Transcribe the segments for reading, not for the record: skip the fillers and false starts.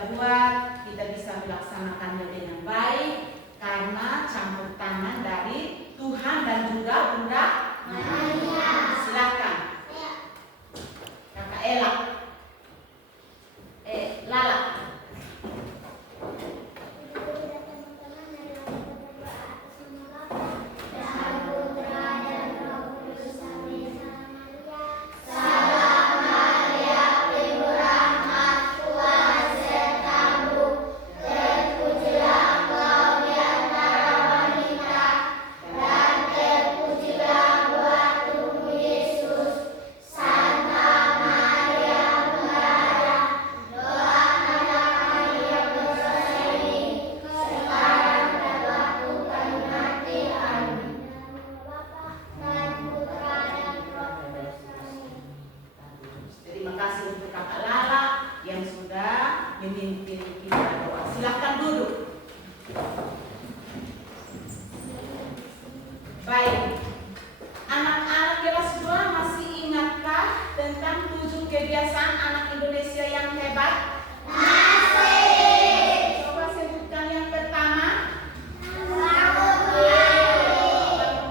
kita buat, kita bisa melaksanakannya dengan baik karena campur tangan dari Tuhan dan juga Bunda Maria. Silakan. Kakak Ella. Lala. Terima kasih untuk Kakak Lala yang sudah memimpin kita doa. Silakan duduk. Baik, anak-anak kelas 2 masih ingatkah tentang 7 kebiasaan anak Indonesia yang hebat? Masih. Coba sebutkan yang pertama. Bangun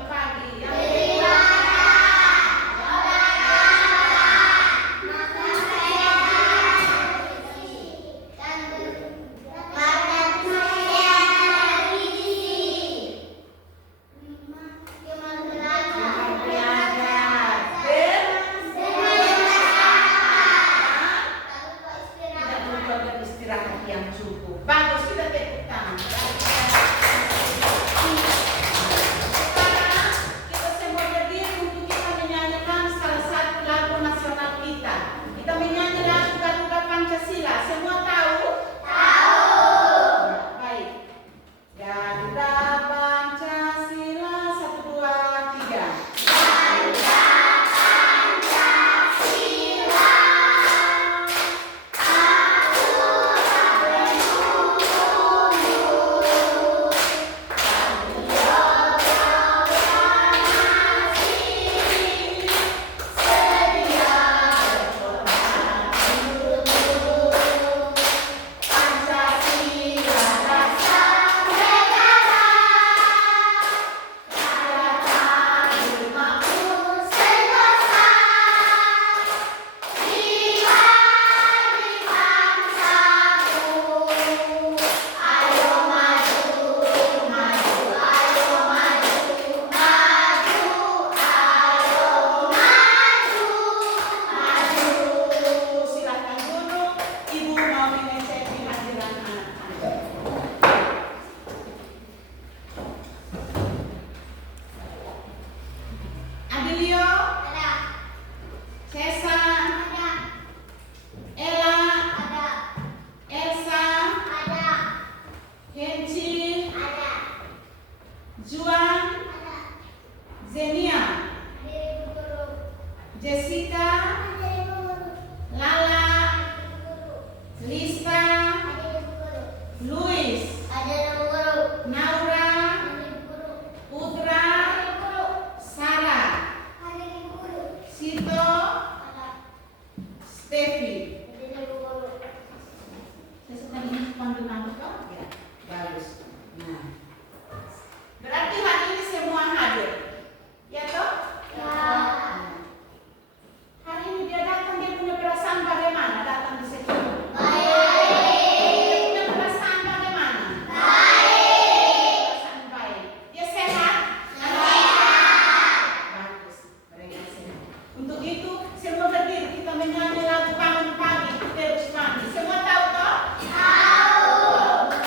pagi. Yang kedua. Istirahat yang cukup. Bagus, kita tepuk tangan. Sekarang kita semua berdiri untuk kita menyanyikan salah satu lagu nasional kita. Kita menyanyi lagu Garuda Pancasila. Semua tahu? Tahu. Baik. Garuda Pancasila 1, 2, 3. Jessica, Lala, Lista, Luis, Naura, Putra, Sarah, Sito, Stevi. Saya ini pandu nama kau? Ya, bagus. Nah, berarti hari ini semua hadir, ya toh? Ya. Hari ini dia datang, dia punya perasaan bagaimana datang di sini? Baik. Dia punya perasaan bagaimana? Baik. Perasaan baik. Dia sehat? Sehat. Bagus. Mereka sehat. Untuk itu semua berdiri kita menyanyi lagu Bangun Pagi terus mandi. Semua tahu toh? Tahu.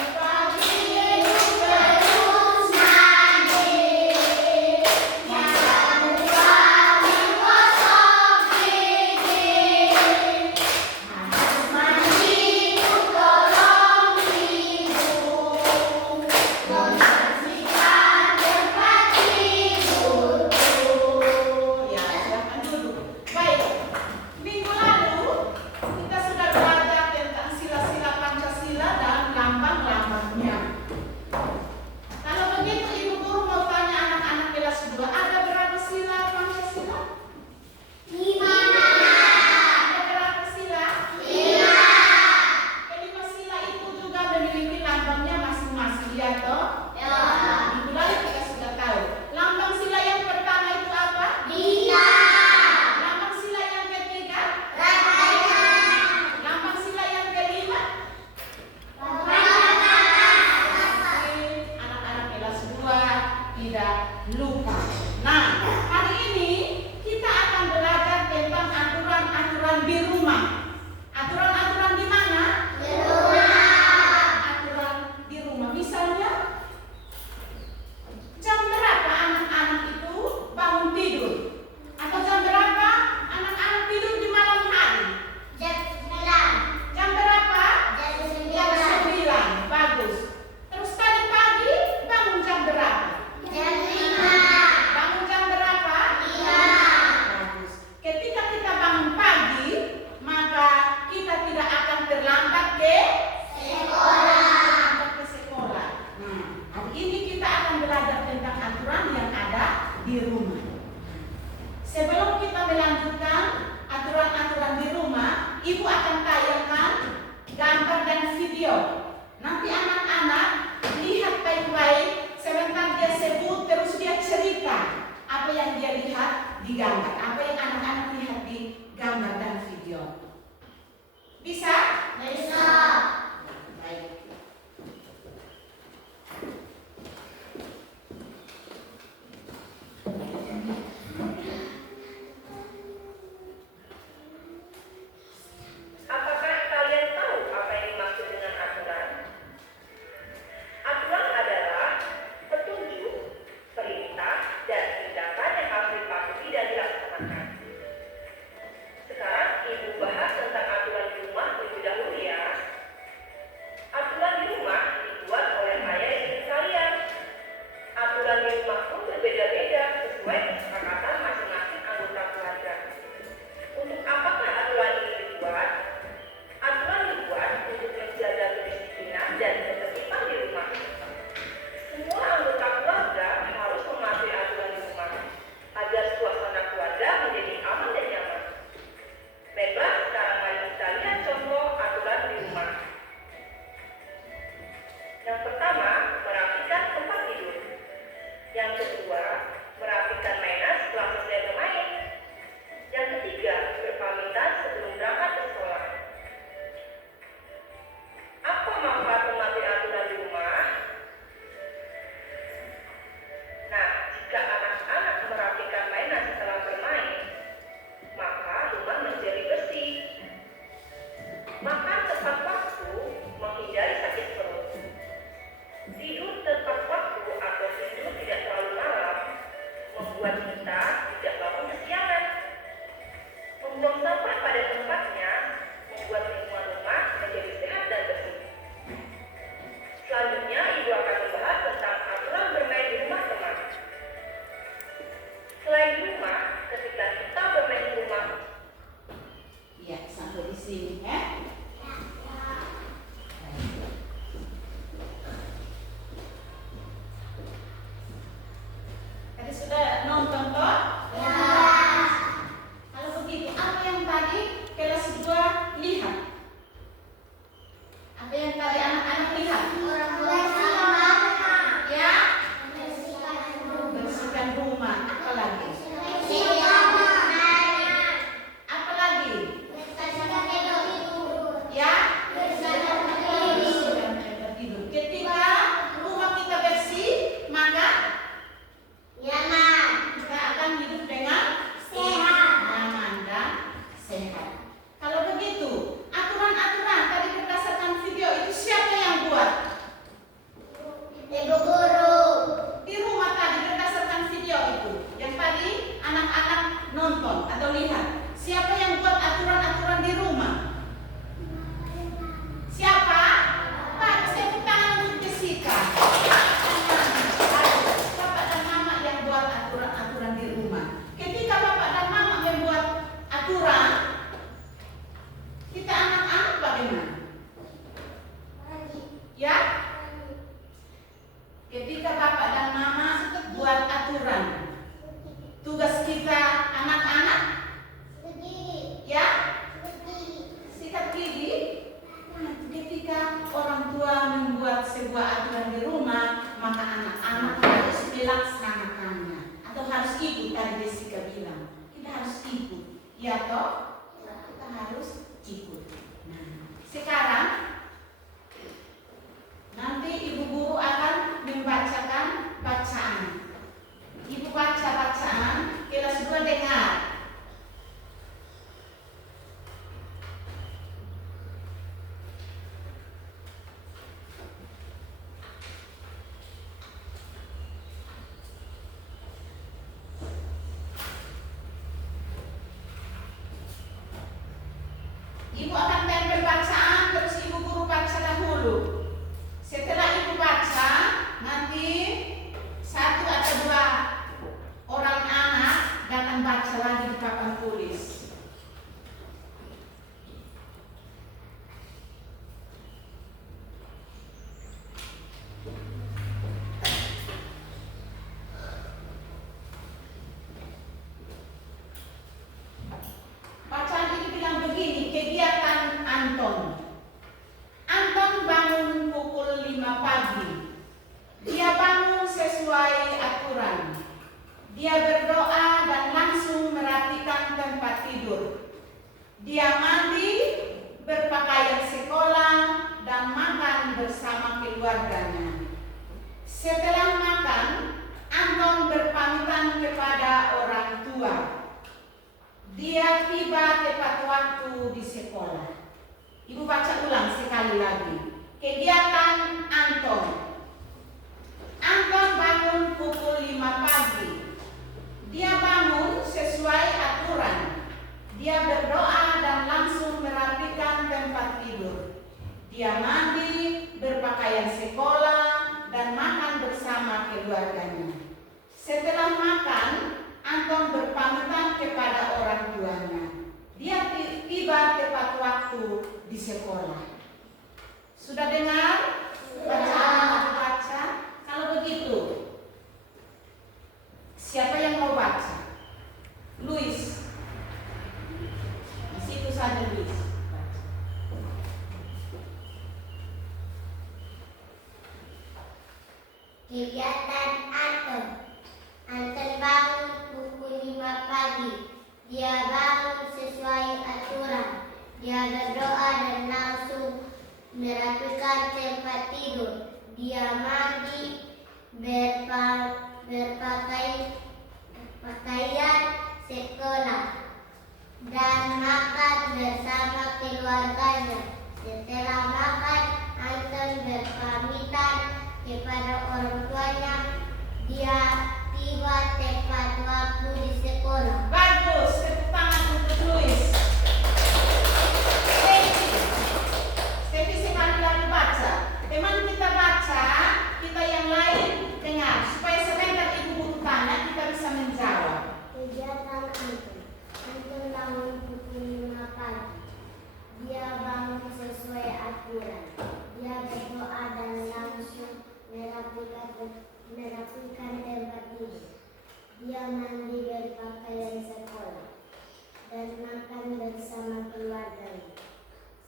Ya toh? Kita harus ikut. Nah, sekarang nanti ibu guru akan membacakan bacaan. Ibu baca bacaan, kelas 2 dengar. Ibu akan tempel bacaan, terus ibu guru baca dahulu. Setelah ibu baca, nanti 1 atau 2 orang anak datang baca lagi di papan tulis. Bacaan ini bilang begini, kegiatan Anton. Anton bangun pukul 5 pagi. Dia bangun sesuai aturan. Dia berdoa dan langsung merapikan tempat tidur. Dia mandi, berpakaian sekolah, dan makan bersama keluarganya. Setelah makan, Anton berpamitan kepada orang tua. Dia tiba tepat waktu di sekolah. Ibu baca ulang sekali lagi. Kegiatan Anton. Anton bangun pukul 5 pagi. Dia bangun sesuai aturan. Dia berdoa dan langsung merapikan tempat tidur. Dia mandi, berpakaian sekolah, dan makan bersama keluarganya. Setelah makan, Anton berpamitan kepada orang tuanya. Dia tiba tepat waktu di sekolah. Sudah dengar? Baca. Kalau begitu, siapa yang mau baca? Luis. Di situ saja Luis. Kegiatan Anton. Anton bangun pukul 5 pagi. Dia bangun sesuai aturan. Dia berdoa dan langsung merapikan tempat tidur. Dia mandi, berpakaian sekolah, dan makan bersama keluarganya. Setelah makan, Anton berpamitan kepada orang tuanya. Dia tiba tepat waktu di sekolah. Bagus, tepuk tangan untuk Luis. Stevi sekali lagi baca. Teman kita baca, kita yang lain dengar. Supaya sebentar ibu guru tanya, kita bisa menjawab. Kegiatan Anton. Anton bangun pukul 5 pagi. Dia bangun sesuai aturan. Dia berdoa dan langsung merapikan tempat tidur. Dia mandi, berpakaian sekolah, dan makan bersama keluarganya.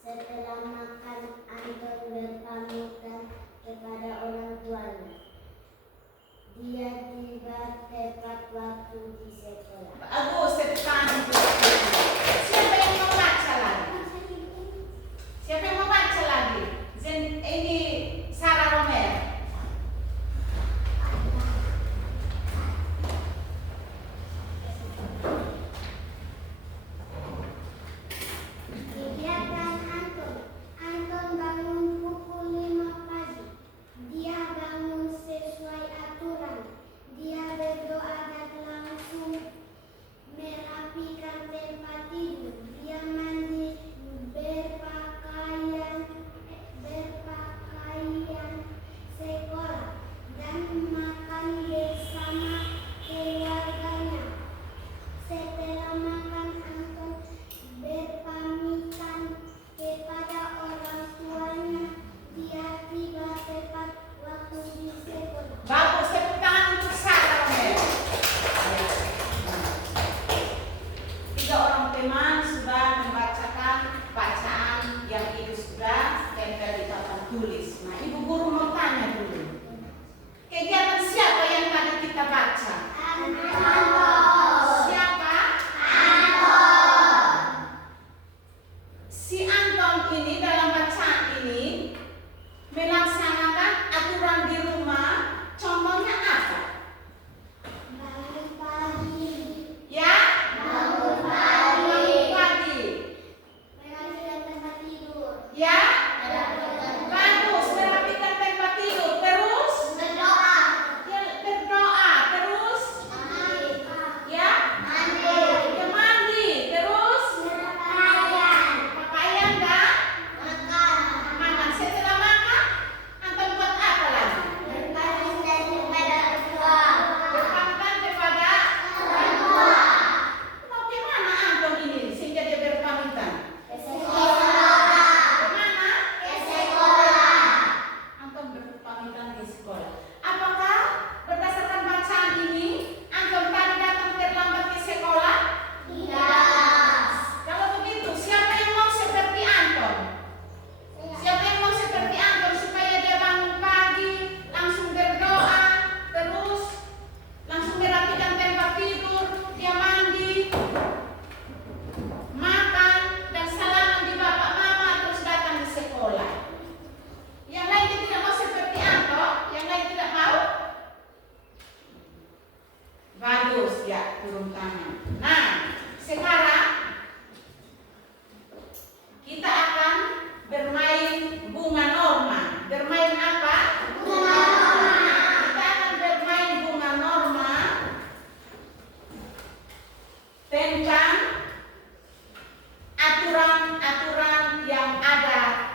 Setelah makan, Anton berpamitan kepada orang tuanya. Dia tiba tepat waktu di sekolah. Bagus, tepuk tangan untuk Stevi. Siapa yang mau baca lagi? Siapa yang mau baca lagi? Ini Sarah Romero. Kegiatan Anton. Anton bangun pukul 5 pagi. Dia bangun sesuai aturan. Dia berdoa dan langsung merapikan tempat tidur. Dia mandi, berpakaian sekolah, dan makan bersama keluarganya. Setelah makan, Anton berpamitan kepada orang tuanya. Dia tiba tepat waktu di sekolah. Bagus, tepuk tangan untuk Sarah Romero. 3 orang teman sudah membacakan bacaan yang ibu sudah tempel di papan tulis. Nah, ibu guru mau tanya dulu. Kegiatan siapa yang tadi kita baca? Anton. Siapa? Anton.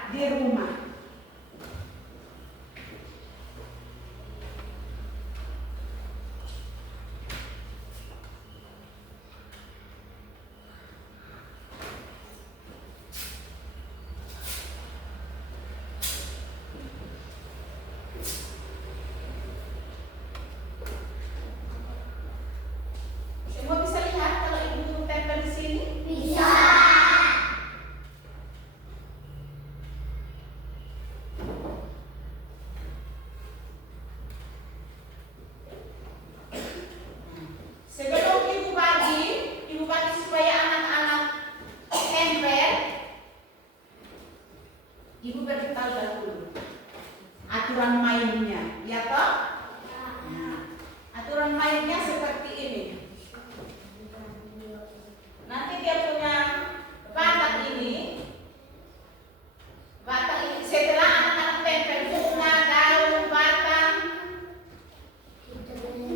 di rumah. Semua bisa lihat kalau ibu guru tempel di sini? Bisa. Sebelum ibu bagi supaya anak-anak tempel, ibu beritahu dulu aturan mainnya, ya toh? Nah, aturan mainnya seperti ini. Nanti dia punya batang ini setelah anak-anak tempel bunga, daun, batang.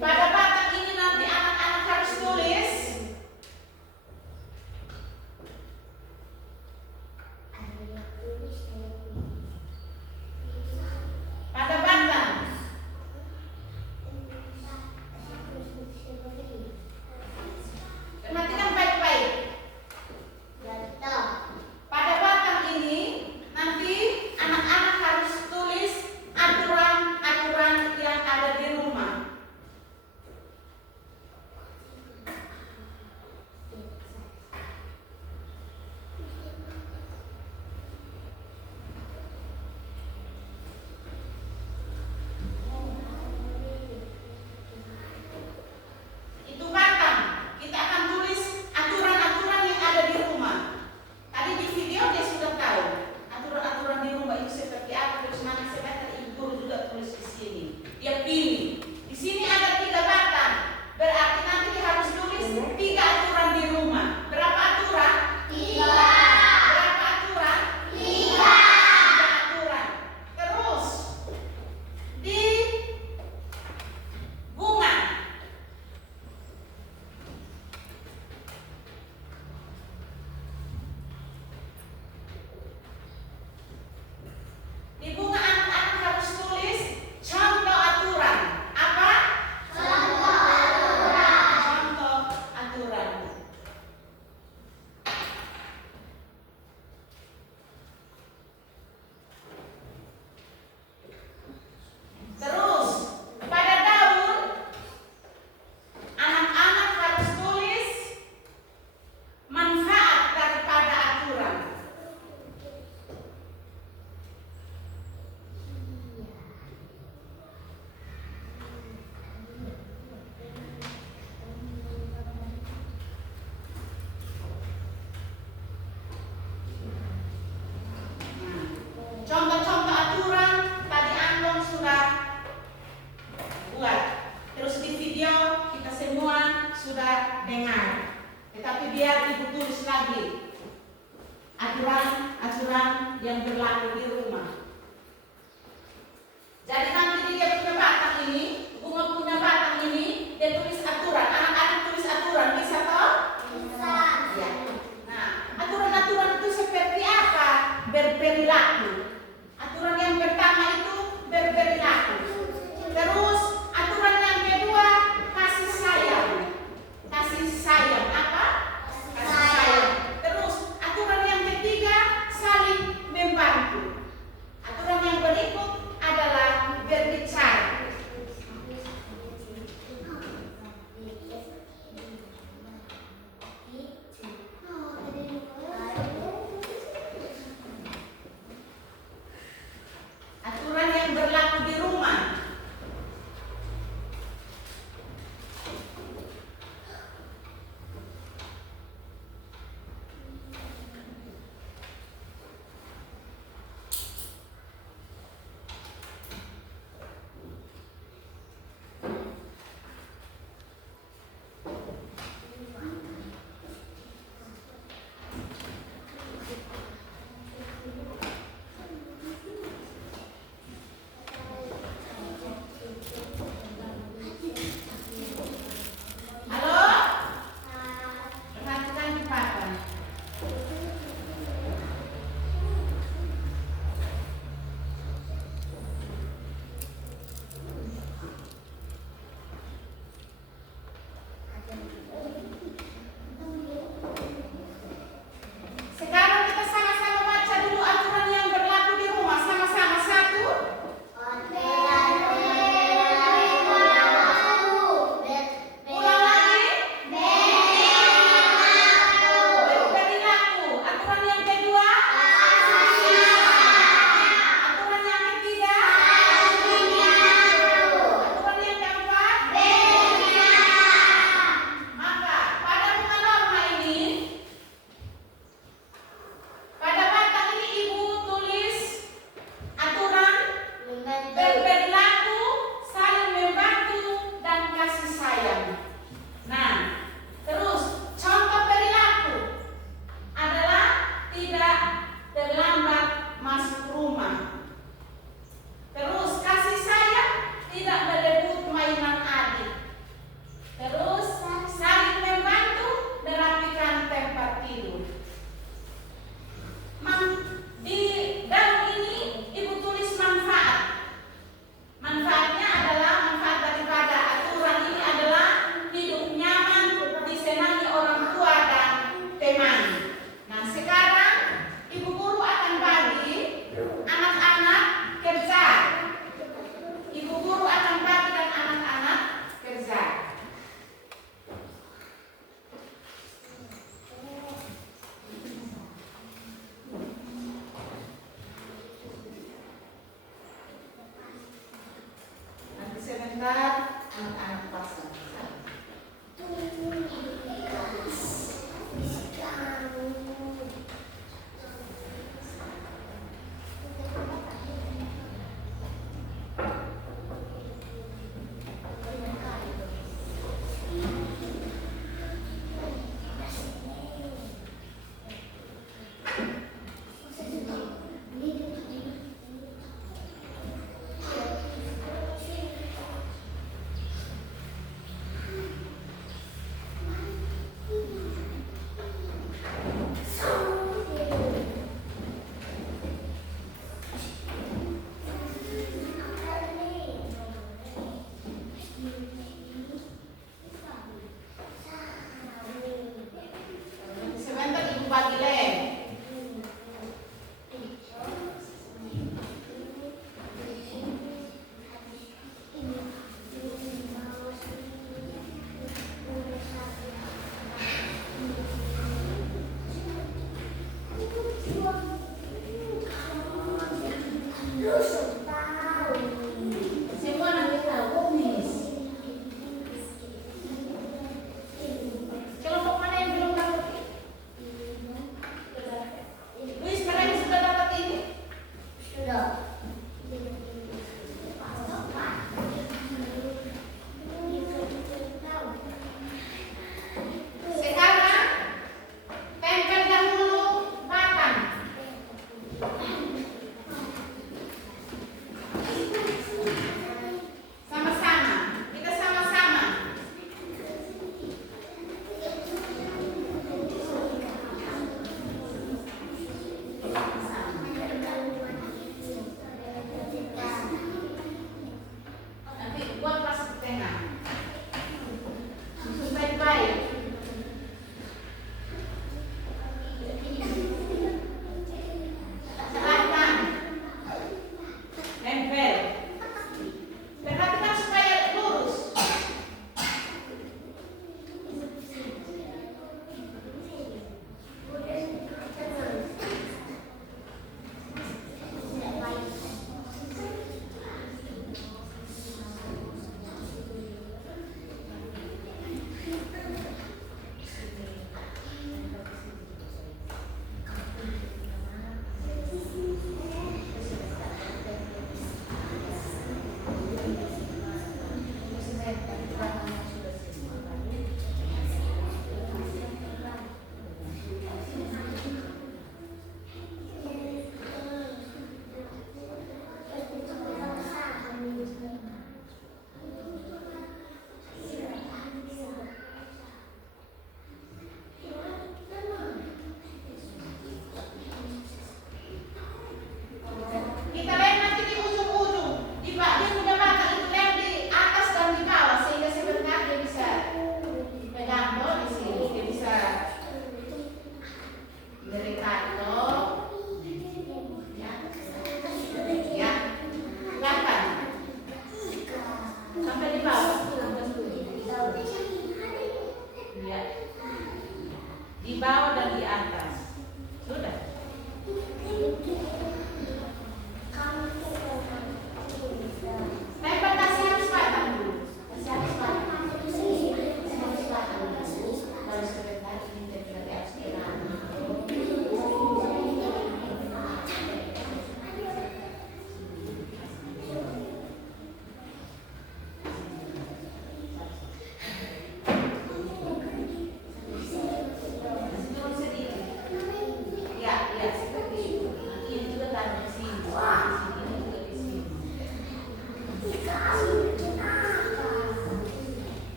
Pada batang ini nanti anak-anak harus tulis pada batang. Perhatikan baik-baik. Pada batang ini nanti anak-anak harus tulis aturan-aturan yang ada di rumah. Itu batang. Kita akan tulis aturan-aturan yang ada di rumah. Tadi di video dia sudah tahu aturan-aturan di rumah itu seperti apa. Terus nanti sebentar ibu guru juga tulis di sini. Dia pilih. Di sini ada 3 batang. Berarti nanti dia harus tulis 3 aturan di rumah. Berapa aturan? 3. Berapa aturan? 3 aturan. Terus di bunga. Di bunga anak-anak harus tulis contoh aturan. Apa? Contoh aturan. Terus pada daun anak-anak harus tulis manfaat daripada aturan. Contoh-contoh aturan tadi Anton sudah buat. Terus di video kita semua sudah dengar. Tetapi biar ibu tulis lagi aturan-aturan yang berlaku di rumah. Jadi nanti dia punya batang ini, bunga punya batang ini, dia tulis aturan. Anak-anak tulis aturan, bisa toh? Bisa. Ya. Nah, aturan-aturan itu seperti apa? Berperilaku. Aturan yang pertama itu berperilaku. Terus aturan yang kedua kasih sayang. Kasih sayang apa? Kasih sayang. Terus aturan yang ketiga saling membantu. Aturan yang berikut adalah berbicara. Semua nanti tahu kumis. Kelompok mana yang belum dapat ini? Luis, mana yang sudah dapat ini? Sudah. Sekarang tempel dahulu batang.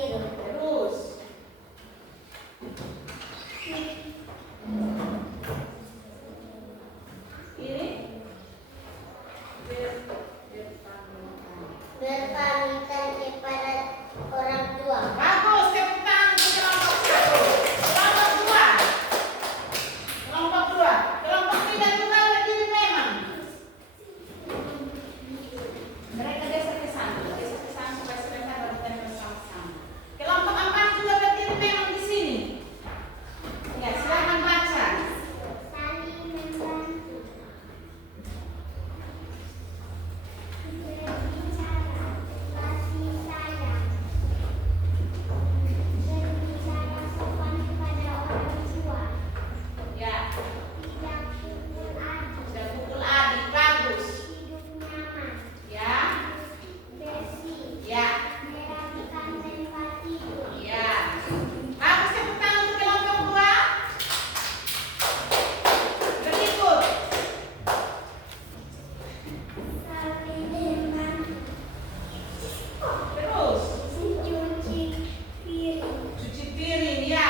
biru. Terus. Ini Berpamitan kepada orang tua. bagus, tepuk tangan untuk kelompok satu. Kelompok dua. Kelompok dua. Kelompok tiga juga berdiri memang. Mereka geser ke sana supaya sebentar baru kita bersama-sama. Kelompok empat juga berdiri memang di sini. Ya, silakan baca. Saling membantu. Berbicara, kasih sayang. Berbicara sopan kepada orang tua. Ya, Tidak pukul adik. sudah pukul adik, bagus. Hidup nyaman. Ya, Bersih. ya, Merapikan tempat tidur. ya. Bagus, tepuk tangan untuk kelompok dua. Berikut. Saling membantu. Terus. Mencuci piring. Cuci piring, ya.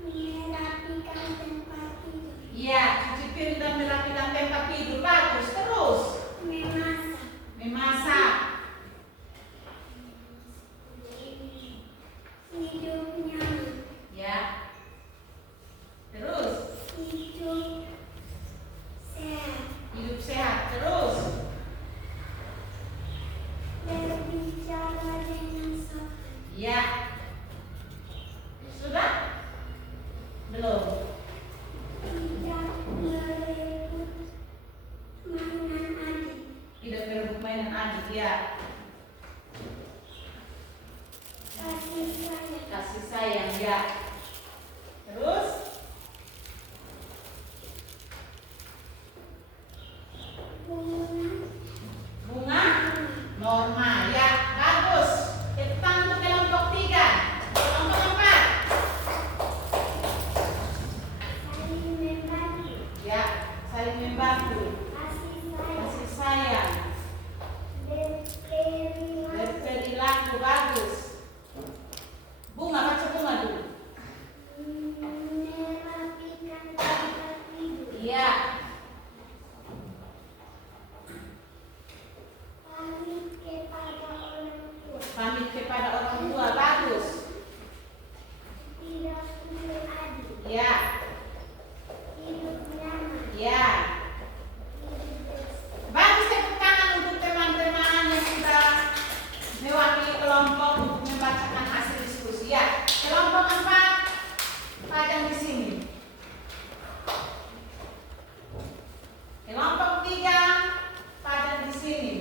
Merapikan tempat tidur. Iya, cuci piring dan merapikan tempat tidur. Bagus. Terus. Memasak. Memasak. Hidup nyaman. Ya. Terus. Hidup sehat. Hidup sehat. Terus. Berbicara dengan sopan. Ya. Sudah? Belum. Tidak merebut mainan adik. Tidak berebut mainan adik, ya. Kasih sayang. Kasih sayang, ya. Terus. Bunga norma, ya. Bagus. Tepuk tangan untuk kelompok tiga. Kelompok empat. Saling membantu. Ya, saling membantu. Kasih sayang. Kasih sayang. Berperilaku. Berperilaku bagus. Bunga, baca bunga dulu. Merapikan tempat tidur. Iya. Pamit kepada orang tua. Pamit kepada orang tua bagus. Tidak pukul adik. Iya. Hidup nyaman. Iya. Hidup bersih. Bagus, tepuk tangan untuk teman-teman yang sudah mewakili kelompok untuk membacakan hasil diskusi. Ya, kelompok empat pajang di sini. Kelompok tiga pajang di sini.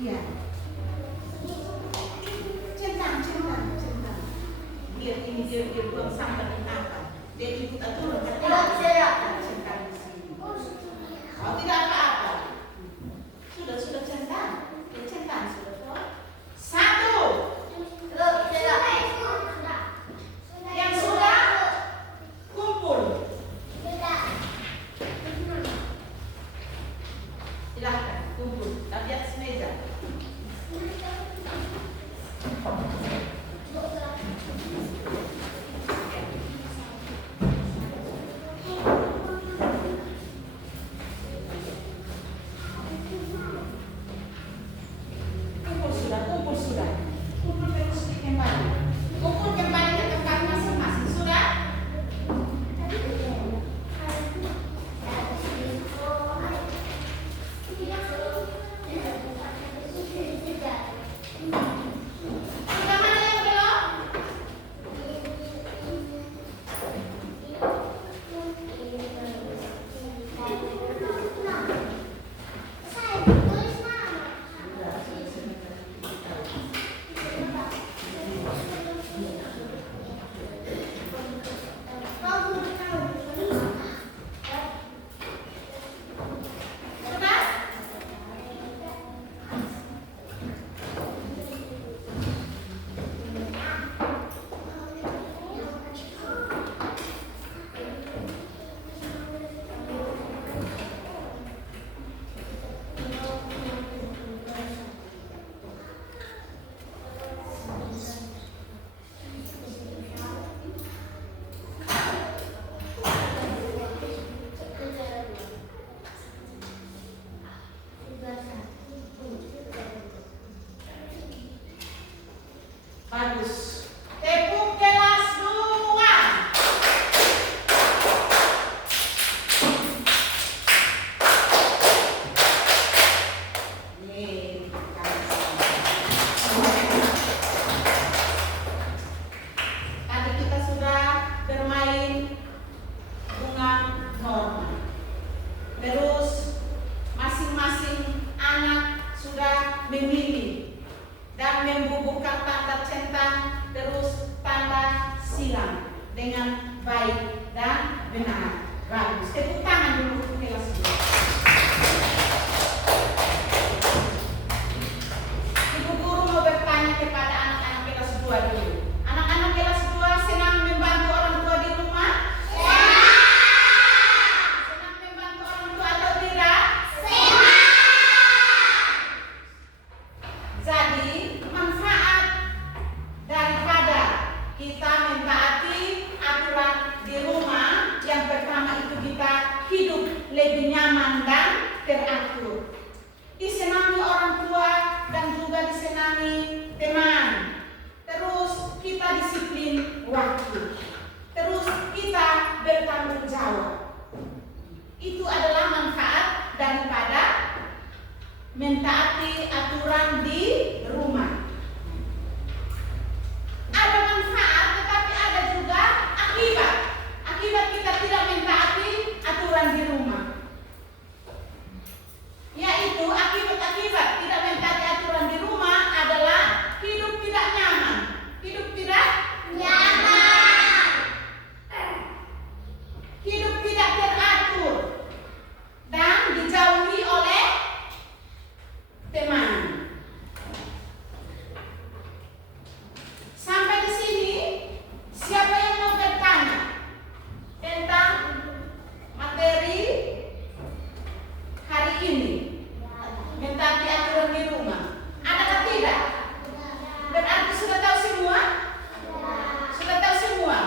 Iya. Centang. Biar ini dia buang sampah di apa? Dia ikut aturan centang di sini. Oh, tidak apa-apa. Sudah centang. Dia centang sudah. Satu. Yang sudah kumpul. Silahkan kumpul. Di atas meja. Kumpul sudah. Kumpul terus kembali. Kumpul kembali ke tempat masing-masing. Sudah? Sudah mana yang belum? Sudah? Bagus. Tepuk kelas 2. Nih, tadi kita sudah bermain bunga norma. Terus masing-masing anak sudah memilih dan membubuhkan tanda centang terus tanda silang dengan baik dan benar. Bagus. Tepuk tangan dulu untuk kelas 2. Ibu guru mau bertanya kepada anak-anak kelas 2 dulu. Anak-anak kelas 2 senang membantu orang tua di rumah? Senang membantu orang tua atau tidak? Jadi manfaat daripada kita mentaati aturan di rumah, yang pertama itu kita hidup lebih nyaman dan teratur. Disenangi orang tua dan juga disenangi teman. Terus kita disiplin waktu. Terus kita bertanggung jawab. Itu adalah manfaat daripada mentaati aturan di rumah. Ada manfaat, tetapi ada juga akibat. Akibat kita tidak mentaati aturan di rumah, yaitu akibat-akibat tidak mentaati aturan di rumah adalah hidup tidak nyaman. Hidup tidak nyaman. Hidup tidak teratur dan dijauhi oleh teman. Sampai di sini, siapa yang mau bertanya tentang materi hari ini? Mentaati aturan di rumah. Ada atau tidak? Berarti sudah tahu semua? Sudah tahu semua?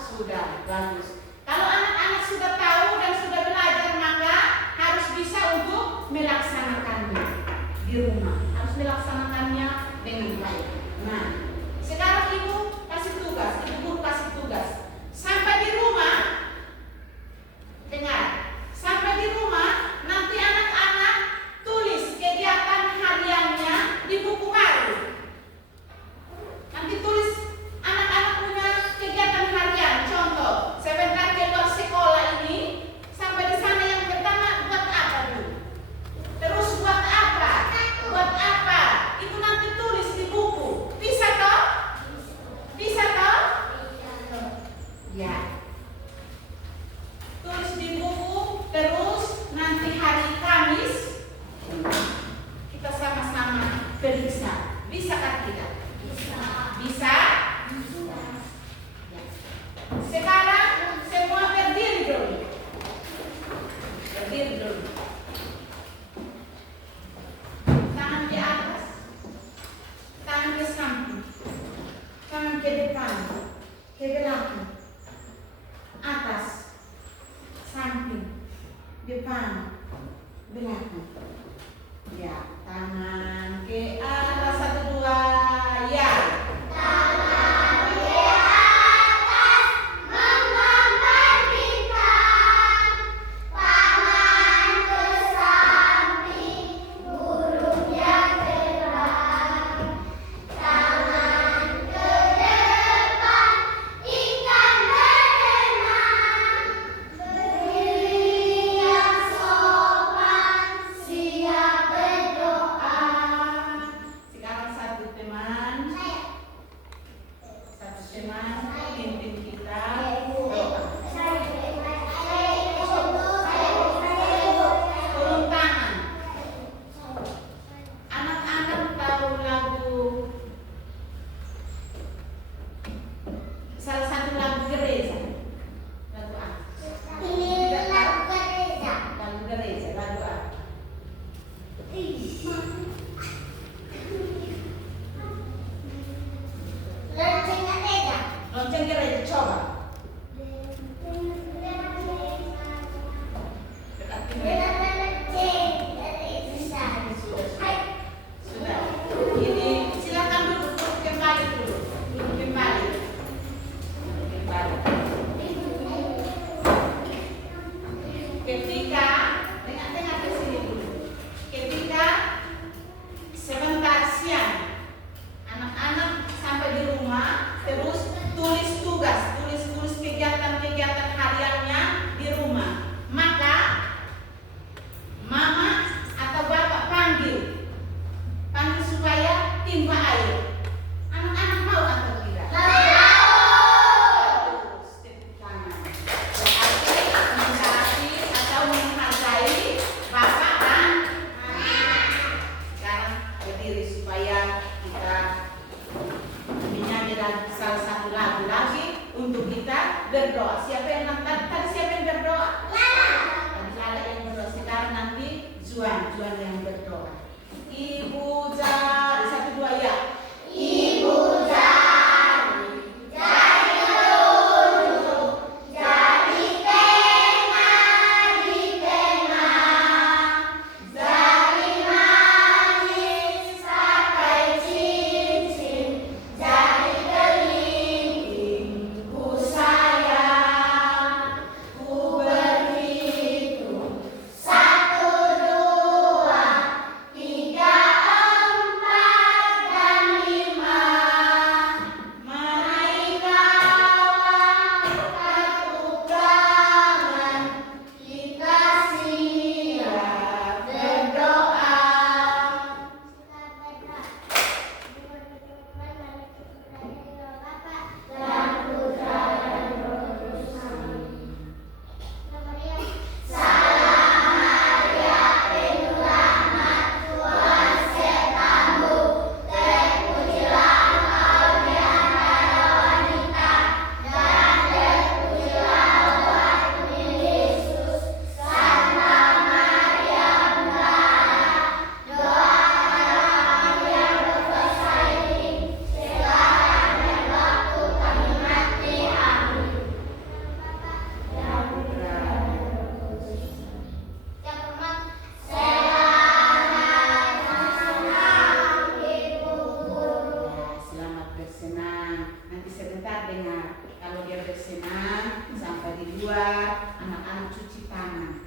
Sudah, bagus. Kalau anak-anak sudah tahu dan sudah belajar, maka harus bisa untuk melaksanakannya di rumah. Harus melaksanakannya dengan baik. Nah, sekarang ibu kasih tugas, ibu guru kasih tugas. Sampai di rumah, dengar. Sampai di rumah, nanti anak-anak tulis kegiatan hariannya di buku baru. Nanti tulis anak-anak punya kegiatan harian. Contoh, sebentar keluar sekolah ini, sampai di sana yang pertama buat apa dulu? Terus buat apa? depan, ke belakang, atas, samping, depan, belakang. Ya, tangan ke atas, 1, 2, ya. Sekarang satu teman pimpin kita doa. Turun tangan. Anak-anak tahu lagu, salah satu lagu gereja. Lagu apa? Lagu gereja, lagu apa? Lonceng gereja, coba. Sudah. Ini silakan duduk kembali dulu. Duduk kembali. Ketika tengah-tengah ke sini dulu. Ketika sebentar siang, anak-anak sampai di rumah, terus tulis tugas, tulis kegiatan-kegiatan hariannya di rumah. Maka mama atau bapak panggil supaya timba air. Anak-anak mau atau tidak? Terus tepuk tangan. Berarti mentaati atau menghargai bapak dan sekarang berdiri supaya kita menyanyi salah satu lagu lagi untuk kita berdoa. Siapa yang tadi siapa yang berdoa? Tadi Lala yang berdoa. Sekarang nanti Juan yang berdoa. Ibu Jari, 1, 2, ya. Ibu Jari, jari lurus, jari tengah di tengah, jari manis sampai cincin, jari kelingking ku sayang, ku berhitung 1, 2, 3, 4 dan 5. Mari kawan tepuk tangan, kita siap berdoa. Dan Putra dan Roh Kudus. Amin. Salam Maria, penuh rahmat, Tuhan sertamu. Terpujilah engkau di antara wanita, dan terpujilah buah tubuh Yesus. Santa Maria, Bunda Allah, doakanlah kami yang berdosa ini, sekarang dan waktu kami mati. Amin. Ya Putra dan Roh Kudus. Yang keempat, selamat senang Ibu Guru. Selamat bersenang. Nanti sebentar dengar. Kalau dia bersenang sampai di luar, anak-anak cuci tangan.